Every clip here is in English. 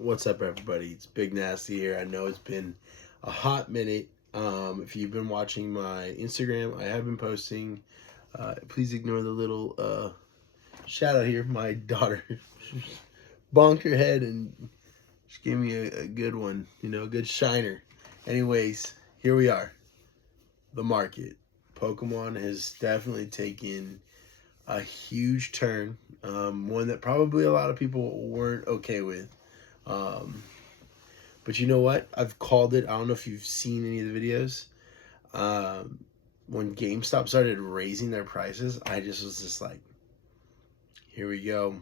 What's up, everybody? It's Big Nasty here. I know it's been a hot minute. If you've been watching my Instagram, I have been posting. Please ignore the little shadow here. My daughter bonked her head and she gave me a good one, a good shiner. Anyways, here we are. The market. Pokemon has definitely taken a huge turn. One that probably a lot of people weren't okay with. Um, but you know what? I've called it. I don't know if you've seen any of the videos. When GameStop started raising their prices, I just was just like, here we go.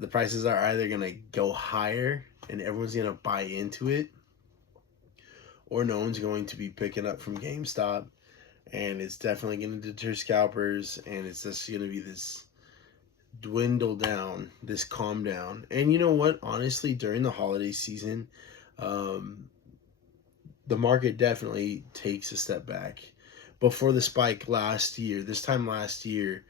The prices are either going to go higher and everyone's going to buy into it, or no one's going to be picking up from GameStop. And it's definitely going to deter scalpers. And it's just going to be this dwindle down, this calm down. And you know what? Honestly, during the holiday season, the market definitely takes a step back. Before the spike last year, this time last year,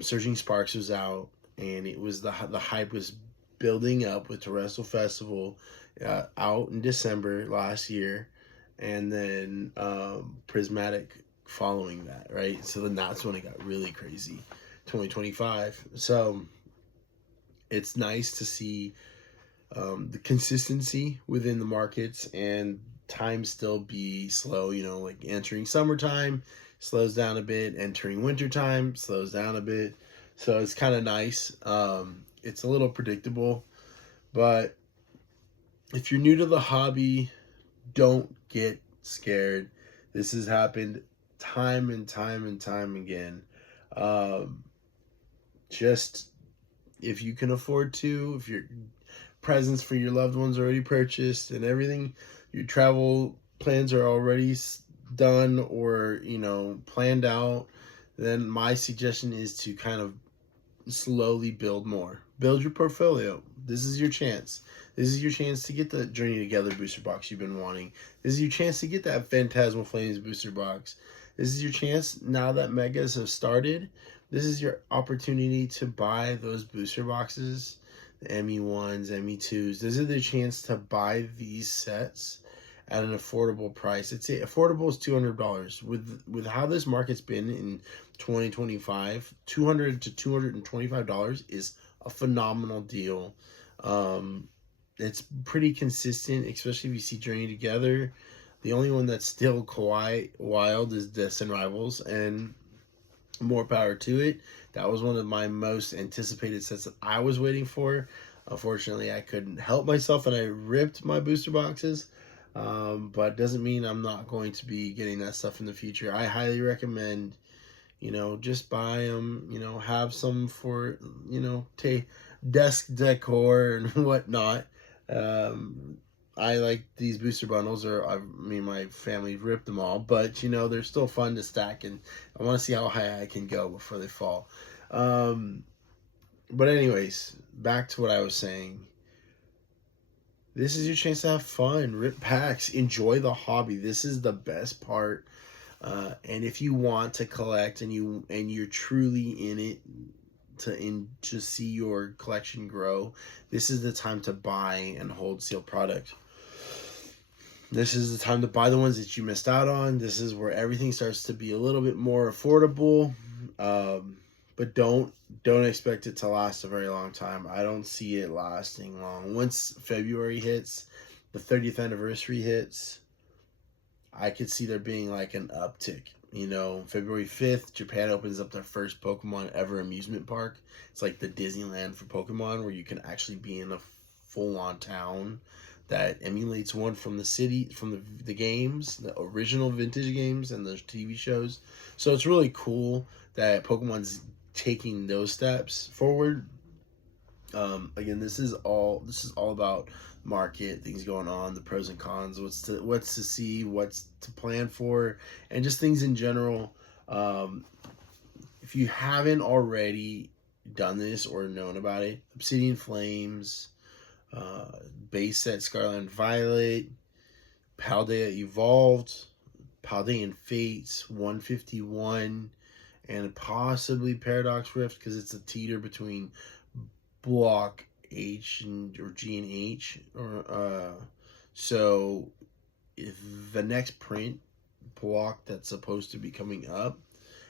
Surging Sparks was out, and it was the hype was building up with Terrestrial Festival out in December last year, and then Prismatic following that, right? So then that's when it got really crazy, 2025. So it's nice to see the consistency within the markets and time still be slow. Like entering summertime slows down a bit, entering wintertime slows down a bit. So it's kind of nice. It's a little predictable, but if you're new to the hobby, don't get scared. This has happened time and time and time again. Just if you can afford to, if your presents for your loved ones are already purchased and everything, your travel plans are already done or planned out, then my suggestion is to kind of slowly build more. Build your portfolio. This is your chance. This is your chance to get the Journey Together booster box you've been wanting. This is your chance to get that Phantasmal Flames booster box. This is your chance, now that megas have started, this is your opportunity to buy those booster boxes, the ME1s, ME2s. This is the chance to buy these sets at an affordable price. I'd say affordable is $200. With how this market's been in 2025, $200 to $225 is a phenomenal deal. It's pretty consistent, especially if you see Journey Together. The only one that's still quite wild is Deaths and Rivals, and more power to it. That was one of my most anticipated sets that I was waiting for. Unfortunately, I couldn't help myself and I ripped my booster boxes. But doesn't mean I'm not going to be getting that stuff in the future. I highly recommend, just buy them, have some for, desk decor and whatnot. I like these booster bundles, my family ripped them all, but they're still fun to stack, and I want to see how high I can go before they fall. But anyways, back to what I was saying. This is your chance to have fun, rip packs, enjoy the hobby. This is the best part. And if you want to collect and you're truly in it to see your collection grow, this is the time to buy and hold sealed product. This is the time to buy the ones that you missed out on. This is where everything starts to be a little bit more affordable. But don't expect it to last a very long time. I don't see it lasting long. Once February hits, the 30th anniversary hits, I could see there being like an uptick. February 5th, Japan opens up their first Pokemon ever amusement park. It's like the Disneyland for Pokemon, where you can actually be in a full-on town that emulates one from the city, from the games, the original vintage games and the TV shows. So it's really cool that Pokemon's taking those steps forward. Again, this is all about market, things going on, the pros and cons, what's to see, what's to plan for, and just things in general. If you haven't already done this or known about it, Obsidian Flames, base set Scarlet and Violet, Paldea Evolved, Paldean Fates 151, and possibly Paradox Rift, because it's a teeter between block H and or G and H, or so if the next print block that's supposed to be coming up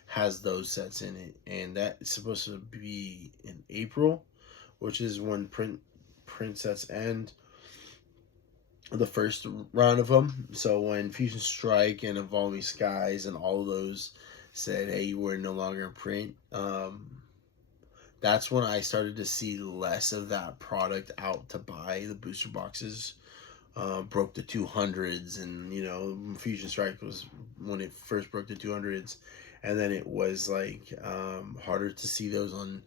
has those sets in it, and that's supposed to be in April, which is when print sets end, the first round of them. So when Fusion Strike and Evolving Skies and all of those said, hey, we're no longer in print, that's when I started to see less of that product out to buy. The booster boxes broke the 200s, and you know, Fusion Strike was when it first broke the 200s, and then it was like harder to see those on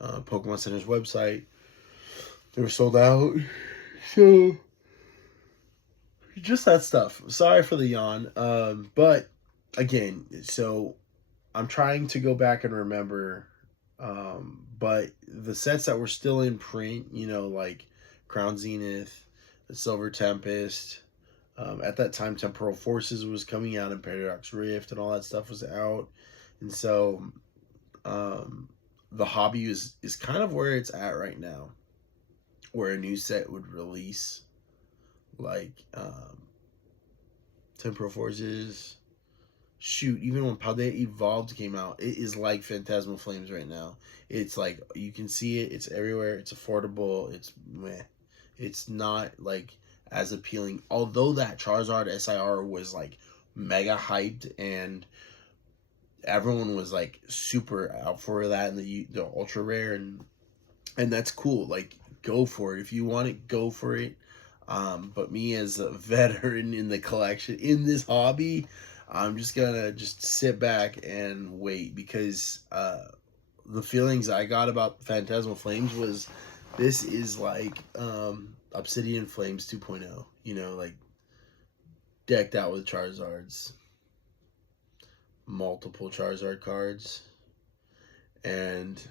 Pokemon Center's website. They were sold out. So just that stuff. Sorry for the yawn. But again, so I'm trying to go back and remember. But the sets that were still in print, you know, like Crown Zenith, the Silver Tempest. At that time, Temporal Forces was coming out, and Paradox Rift and all that stuff was out. And so the hobby is kind of where it's at right now, where a new set would release, like Temporal Forces. Shoot, even when Paldea Evolved came out, it is like Phantasmal Flames right now. It's like, you can see it, it's everywhere, it's affordable, it's meh. It's not like as appealing. Although that Charizard SIR was like mega hyped, and everyone was like super out for that, and the ultra rare, and that's cool. Like, go for it if you want it, go for it. But me as a veteran in the collection, in this hobby, I'm just gonna sit back and wait, because the feelings I got about Phantasmal Flames was, this is like Obsidian Flames 2.0, you know, like decked out with Charizards, multiple Charizard cards, and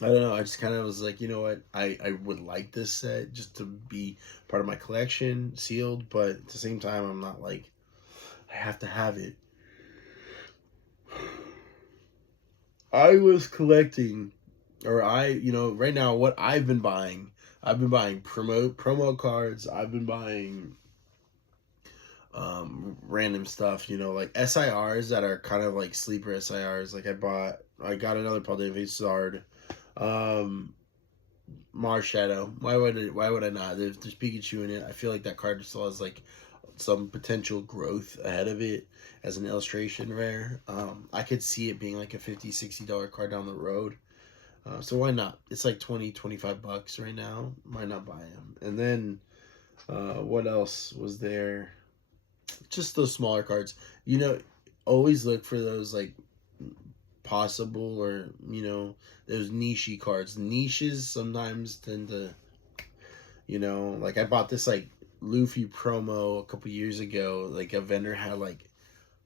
I don't know, I just kind of was like, you know what, I would like this set just to be part of my collection, sealed, but at the same time, I'm not like, I have to have it. I was collecting, or you know, right now, what I've been buying promo cards. I've been buying random stuff, you know, like SIRs that are kind of like sleeper SIRs. Like I got another Paldea Zard, Mars Shadow. Why would I not? There's Pikachu in it. I feel like that card still has like some potential growth ahead of it as an illustration rare. I could see it being like a $50-$60 card down the road. So why not? It's like $20-$25 right now. Why not buy them? And then what else was there? Just those smaller cards. You know, always look for those like possible, or you know, those niche cards. Niches sometimes tend to, you know, like I bought this like Luffy promo a couple years ago. Like a vendor had like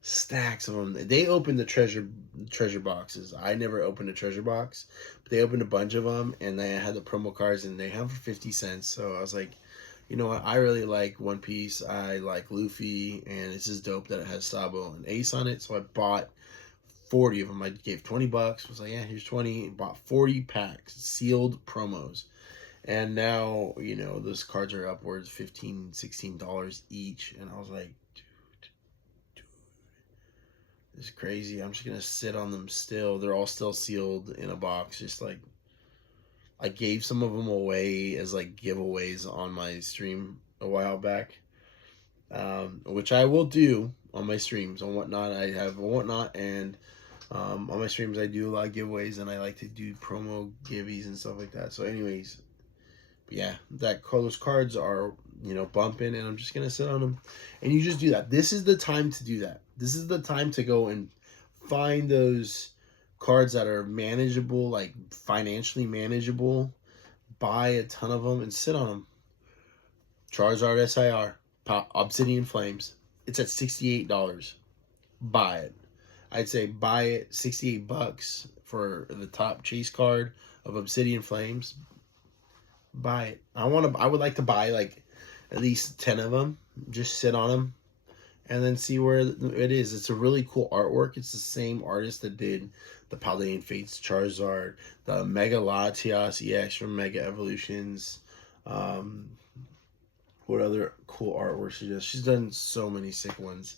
stacks of them. They opened the treasure boxes. I never opened a treasure box, but they opened a bunch of them, and they had the promo cards, and they have for 50 cents. So I was like, you know what, I really like One Piece, I like Luffy, and it's just dope that it has Sabo and Ace on it. So I bought 40 of them. I gave $20, was like, yeah, here's 20, and bought 40 packs, sealed promos. And now, you know, those cards are upwards $15-$16 each. And I was like, dude, this is crazy. I'm just going to sit on them still. They're all still sealed in a box. Just like, I gave some of them away as like giveaways on my stream a while back. Which I will do on my streams on Whatnot. I have a Whatnot, and on my streams I do a lot of giveaways, and I like to do promo giveaways and stuff like that. So anyways, yeah, those cards are, you know, bumping, and I'm just gonna sit on them. And you just do that. This is the time to do that. This is the time to go and find those cards that are manageable, like financially manageable. Buy a ton of them and sit on them. Charizard SIR, Obsidian Flames. It's at $68. Buy it. I'd say buy it. $68 for the top chase card of Obsidian Flames. Buy it. I would like to buy like at least 10 of them. Just sit on them and then see where it is. It's a really cool artwork. It's the same artist that did the Paldean Fates Charizard, the Mega Latias EX from Mega Evolutions. What other cool artwork she does? She's done so many sick ones.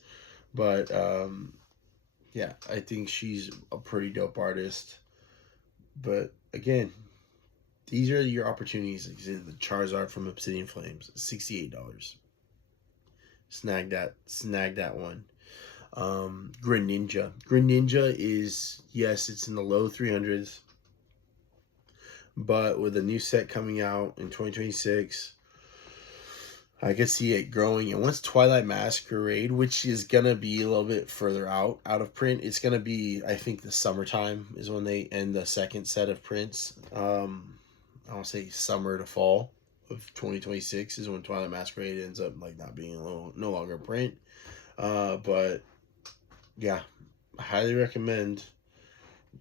But yeah, I think she's a pretty dope artist. But again, these are your opportunities. The Charizard from Obsidian Flames, $68. Snag that one. Greninja. Greninja is, yes, it's in the low 300s. But with a new set coming out in 2026, I could see it growing. And once Twilight Masquerade, which is going to be a little bit further out of print, it's going to be, I think, the summertime is when they end the second set of prints. I'll say summer to fall of 2026 is when Twilight Masquerade ends up like not being no longer print. But yeah, I highly recommend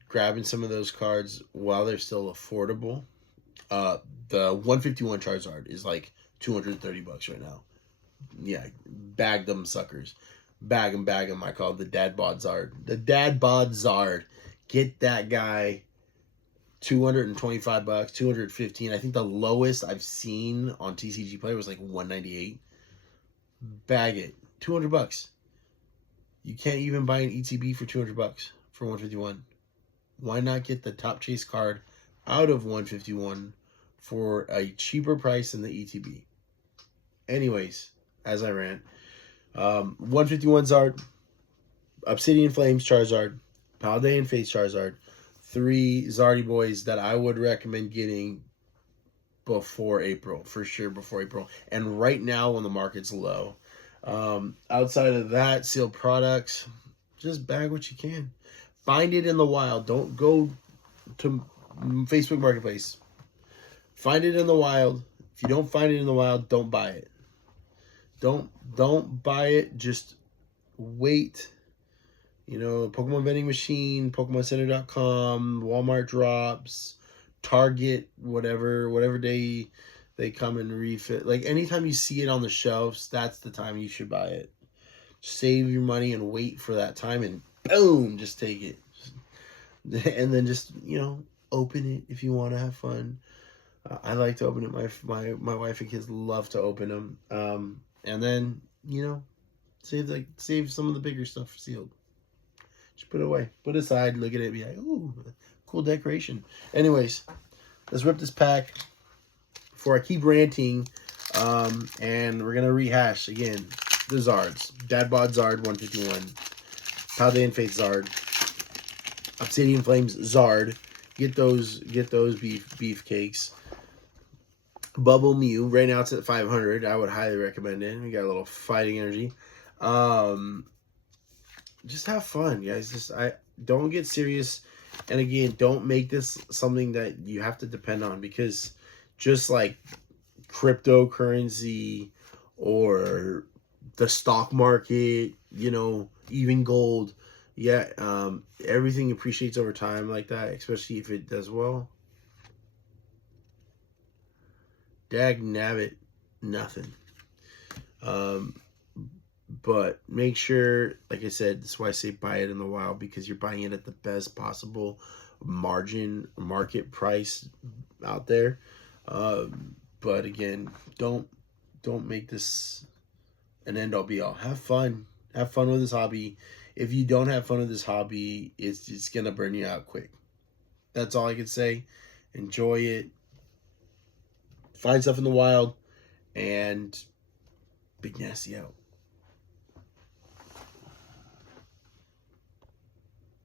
grabbing some of those cards while they're still affordable. The 151 Charizard is like $230 right now. Yeah, bag them suckers. Bag them. I call it the Dad Bod Zard. The Dad Bod Zard. Get that guy. $225, $215. I think the lowest I've seen on TCG Player was like $198. Bag it. $200. You can't even buy an ETB for $200 for 151. Why not get the Top Chase card out of 151 for a cheaper price than the ETB? Anyways, as I rant, 151 Zard, Obsidian Flames Charizard, Paldean Fates Charizard, 3 Zardy boys that I would recommend getting before April, for sure before April. And right now when the market's low. Outside of that, sealed products, just bag what you can. Find it in the wild. Don't go to Facebook Marketplace. Find it in the wild. If you don't find it in the wild, don't buy it. Don't buy it. Just wait. You know, Pokemon Vending Machine, PokemonCenter.com, Walmart drops, Target, whatever day they come and refit. Like anytime you see it on the shelves, that's the time you should buy it. Save your money and wait for that time, and boom, just take it. And then just, you know, open it if you want to have fun. I like to open it. My wife and kids love to open them. And then, you know, save some of the bigger stuff sealed. Just put it away. Put it aside, look at it, be like, ooh, cool decoration. Anyways, let's rip this pack before I keep ranting. And we're going to rehash again the Zards. Dad Bod Zard 151. Paldean Fates Zard. Obsidian Flames Zard. Get those beefcakes. Bubble Mew. Right now it's at 500. I would highly recommend it. We got a little fighting energy. Just have fun, guys. I don't get serious, and again, don't make this something that you have to depend on, because just like cryptocurrency or the stock market, you know, even gold, yeah, everything appreciates over time like that, especially if it does well. Dag nabbit, nothing. But make sure, like I said, that's why I say buy it in the wild, because you're buying it at the best possible market price out there. But again, don't make this an end all be all. Have fun with this hobby. If you don't have fun with this hobby, it's gonna burn you out quick. That's all I can say. Enjoy it. Find stuff in the wild, and Big Nasty out.